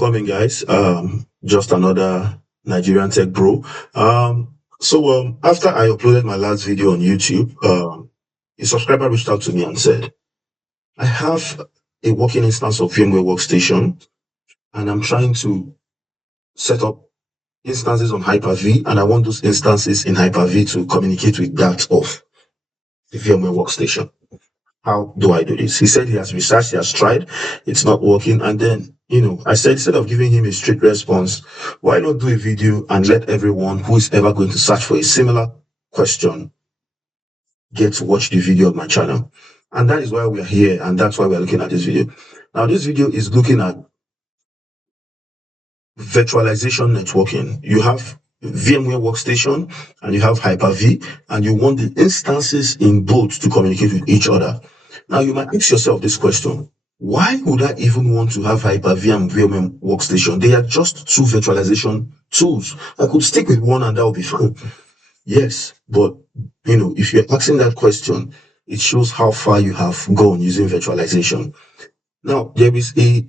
welcome in, guys. Just another Nigerian tech bro. After I uploaded my last video on YouTube, a subscriber reached out to me and said, I have a working instance of VMware Workstation, and I'm trying to set up instances on Hyper-V, and I want those instances in Hyper-V to communicate with that of the VMware Workstation. How do I do this? He said he has researched, he has tried, it's not working. And then, I said, instead of giving him a straight response, why not do a video and let everyone who is ever going to search for a similar question get to watch the video of my channel? And that is why we are here, and that's why we are looking at this video. Now, this video is looking at virtualization networking. You have VMware Workstation and you have Hyper-V, and you want the instances in both to communicate with each other. Now, you might ask yourself this question: why would I even want to have Hyper-V and VMware Workstation? They are just two virtualization tools. I could stick with one and that would be fine. Yes, but if you're asking that question, it shows how far you have gone using virtualization. Now, there is a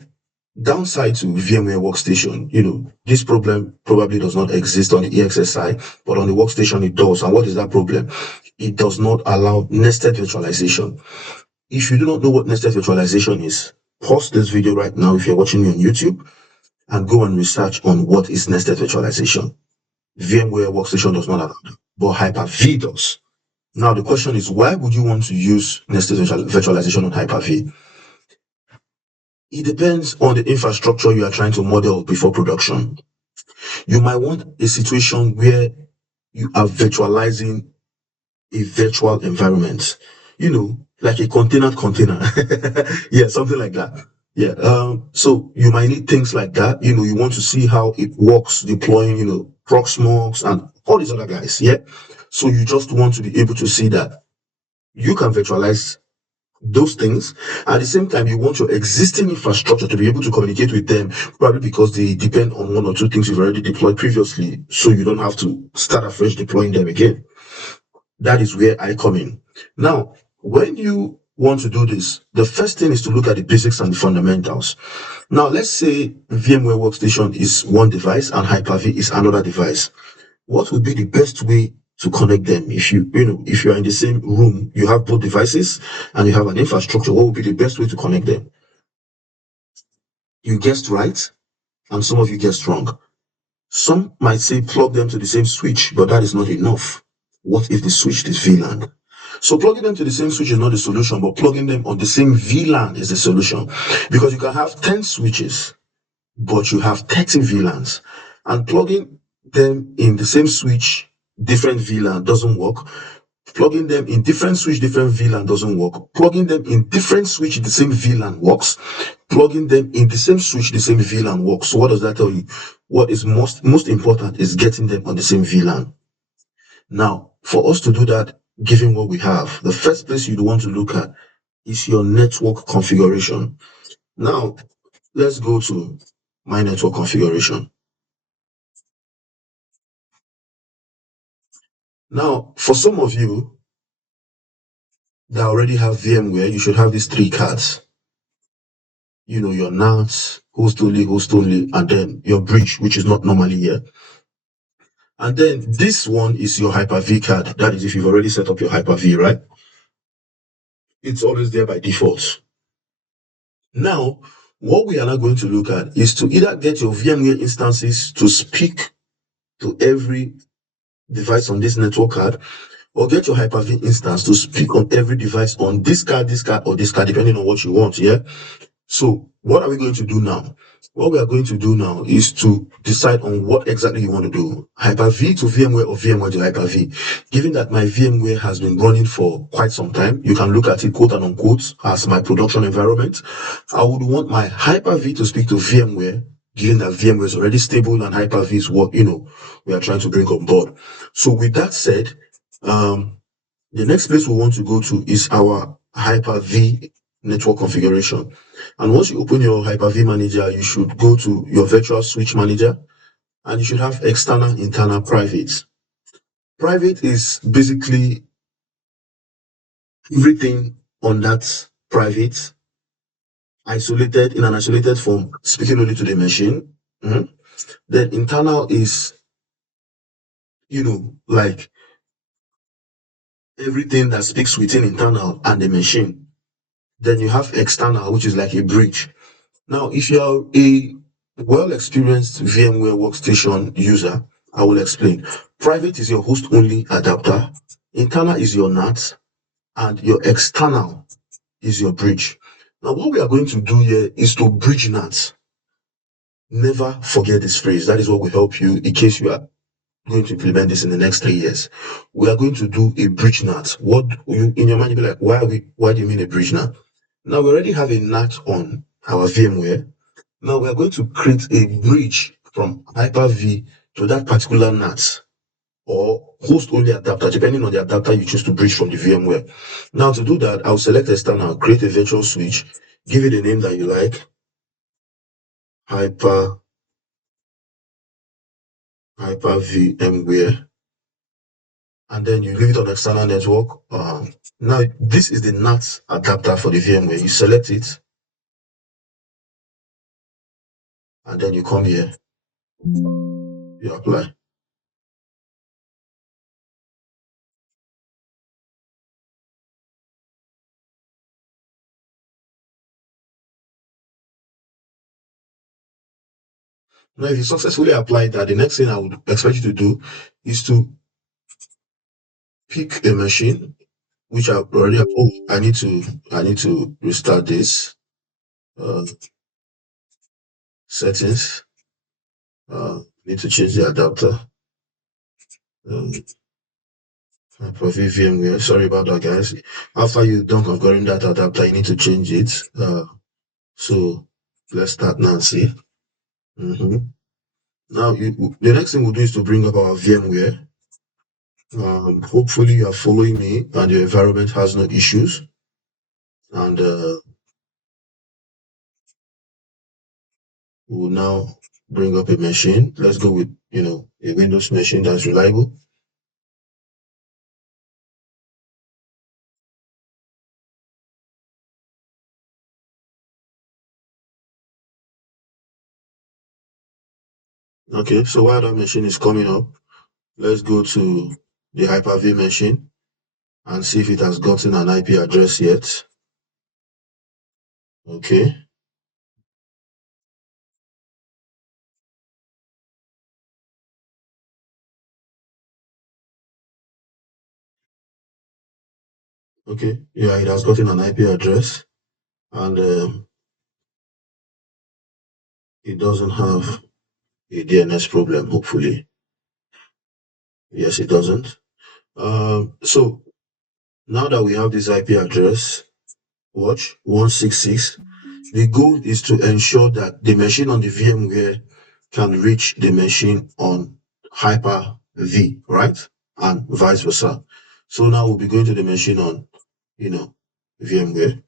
downside to VMware Workstation. This problem probably does not exist on the ESXi, but on the Workstation it does. And what is that problem? It does not allow nested virtualization. If you do not know what nested virtualization is, pause this video right now if you're watching me on YouTube and go and research on what is nested virtualization. VMware Workstation does not allow that, but Hyper-V does. Now the question is, why would you want to use nested virtualization on Hyper-V? It depends on the infrastructure you are trying to model before production. You might want a situation where you are virtualizing a virtual environment, like a container. Yeah, something like that. Yeah. So you might need things like that. You want to see how it works deploying, Proxmox and all these other guys. Yeah. So you just want to be able to see that you can virtualize those things. At the same time, you want your existing infrastructure to be able to communicate with them, probably because they depend on one or two things you've already deployed previously, so you don't have to start afresh deploying them again. That is where I come in. Now, when you want to do this, the first thing is to look at the basics and the fundamentals. Now, let's say VMware Workstation is one device and Hyper-V is another device. What would be the best way to connect them? If if you're in the same room, you have both devices and you have an infrastructure, what would be the best way to connect them? You guessed right, and some of you guessed wrong. Some might say plug them to the same switch, but that is not enough. What if the switch is VLAN? So plugging them to the same switch is not the solution, but plugging them on the same VLAN is the solution. Because you can have 10 switches, but you have 30 VLANs. And plugging them in the same switch, different VLAN doesn't work. Plugging them in different switch, different VLAN doesn't work. Plugging them in different switch, the same VLAN works. Plugging them in the same switch, the same VLAN works. So what does that tell you? What is most important is getting them on the same VLAN. Now, for us to do that, given what we have, the first place you'd want to look at is your network configuration. Now, let's go to my network configuration. Now, for some of you that already have VMware, you should have these three cards. Your NAT, host only, and then your bridge, which is not normally here. And then this one is your Hyper-V card. That is if you've already set up your Hyper-V, right? It's always there by default. Now, what we are now going to look at is to either get your VMware instances to speak to every device on this network card, or get your Hyper-V instance to speak on every device on this card, or this card, depending on what you want, yeah? So what are we going to do now? What we are going to do now is to decide on what exactly you want to do. Hyper-V to VMware or VMware to Hyper-V. Given that my VMware has been running for quite some time, you can look at it quote and unquote as my production environment. I would want my Hyper-V to speak to VMware, given that VMware is already stable and Hyper-V is what, we are trying to bring on board. So with that said, the next place we want to go to is our Hyper-V network configuration. And once you open your Hyper-V manager, you should go to your virtual switch manager, and you should have external, internal, private. Private is basically everything on that private isolated in an isolated form, speaking only to the machine. Mhm. Then internal is, like everything that speaks within internal and the machine. Then you have external, which is like a bridge. Now, if you are a well-experienced VMware Workstation user, I will explain. Private is your host only adapter, internal is your NAT, and your external is your bridge. Now, what we are going to do here is to bridge NAT. Never forget this phrase. That is what will help you in case you are going to implement this in the next 3 years. We are going to do a bridge NAT. What you in your mind, you'll be like, why do you mean a bridge NAT? Now we already have a NAT on our VMware. Now we are going to create a bridge from Hyper-V to that particular NAT or host only adapter, depending on the adapter you choose to bridge from the VMware. Now to do that, I'll select external, create a virtual switch, give it a name that you like, Hyper VMware, and then you leave it on external network. Now this is the NAT adapter for the VMware. You select it, and then you come here, you apply. Now, if you successfully apply that, the next thing I would expect you to do is to pick a machine, which I already have. Oh, I need to restart this. Uh, settings. Need to change the adapter. Um, Hyper-V VMware. Sorry about that, guys. After you done configuring that adapter, you need to change it. So let's start now and see. Now, the next thing we'll do is to bring up our VMware. Hopefully you are following me and your environment has no issues. And we'll now bring up a machine. Let's go with, a Windows machine that's reliable. Okay, so while that machine is coming up, let's go to the Hyper-V machine and see if it has gotten an IP address yet. Okay. Okay, yeah, it has gotten an IP address and it doesn't have a DNS problem, hopefully. Yes, it doesn't. So now that we have this IP address, watch 166. The goal is to ensure that the machine on the VMware can reach the machine on Hyper-V, right? And vice versa. So now we'll be going to the machine on, VMware.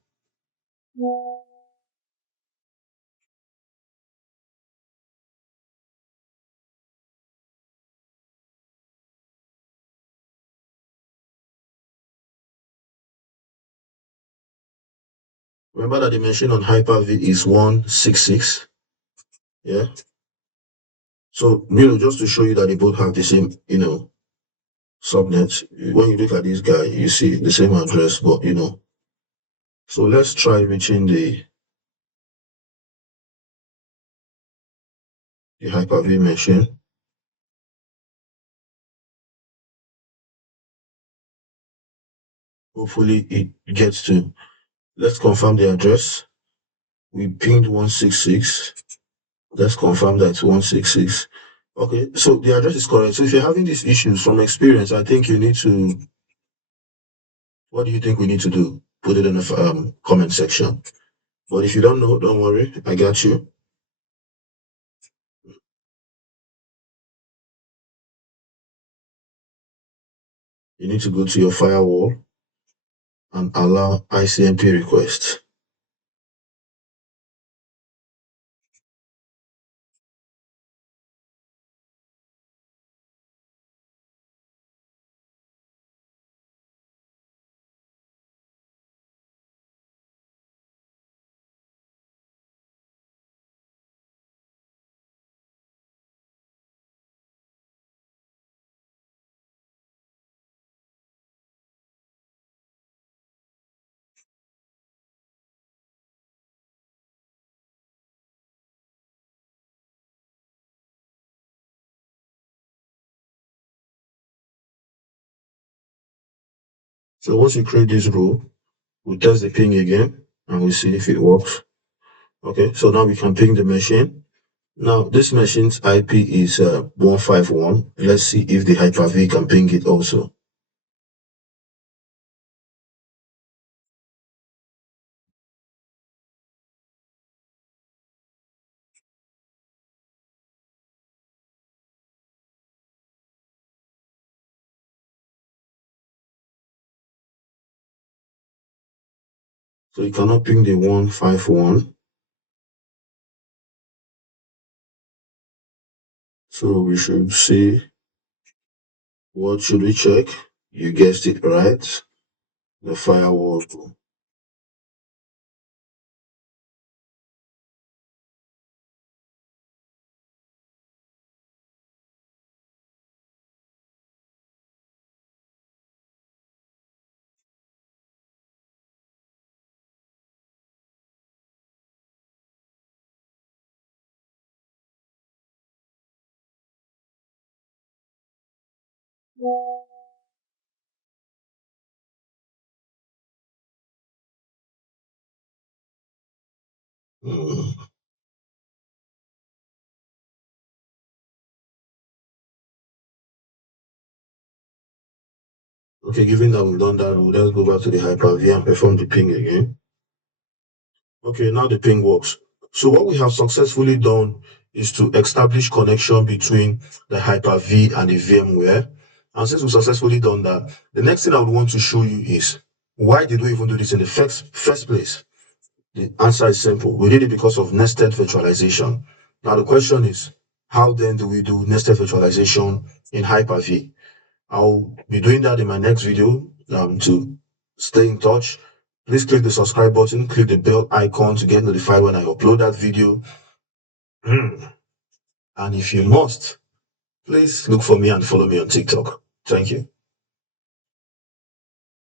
Remember that the machine on Hyper-V is 166. Yeah. So, just to show you that they both have the same, subnet. When you look at this guy, you see the same address, but, So let's try reaching the Hyper-V machine. Hopefully it gets to. Let's confirm the address. We pinged 166. Let's confirm that it's 166. Okay, so the address is correct. So if you're having these issues from experience, I think you need to. What do you think we need to do? Put it in the comment section. But if you don't know, don't worry. I got you. You need to go to your firewall and allow ICMP request. So once you create this rule, we'll test the ping again and we'll see if it works. Okay, so now we can ping the machine. Now this machine's IP is 151. Let's see if the Hyper-V can ping it also. So you cannot ping the 151. So we should see, what should we check? You guessed it right. The firewall. Mm. Okay, given that we've done that, we'll just go back to the Hyper-V and perform the ping again. Okay, now the ping works. So what we have successfully done is to establish connection between the Hyper-V and the VMware. And since we've successfully done that, the next thing I would want to show you is, why did we even do this in the first place? The answer is simple. We did it because of nested virtualization. Now the question is, how then do we do nested virtualization in Hyper-V? I'll be doing that in my next video. To stay in touch, please click the subscribe button, click the bell icon to get notified when I upload that video. And if you must, please look for me and follow me on TikTok. Thank you.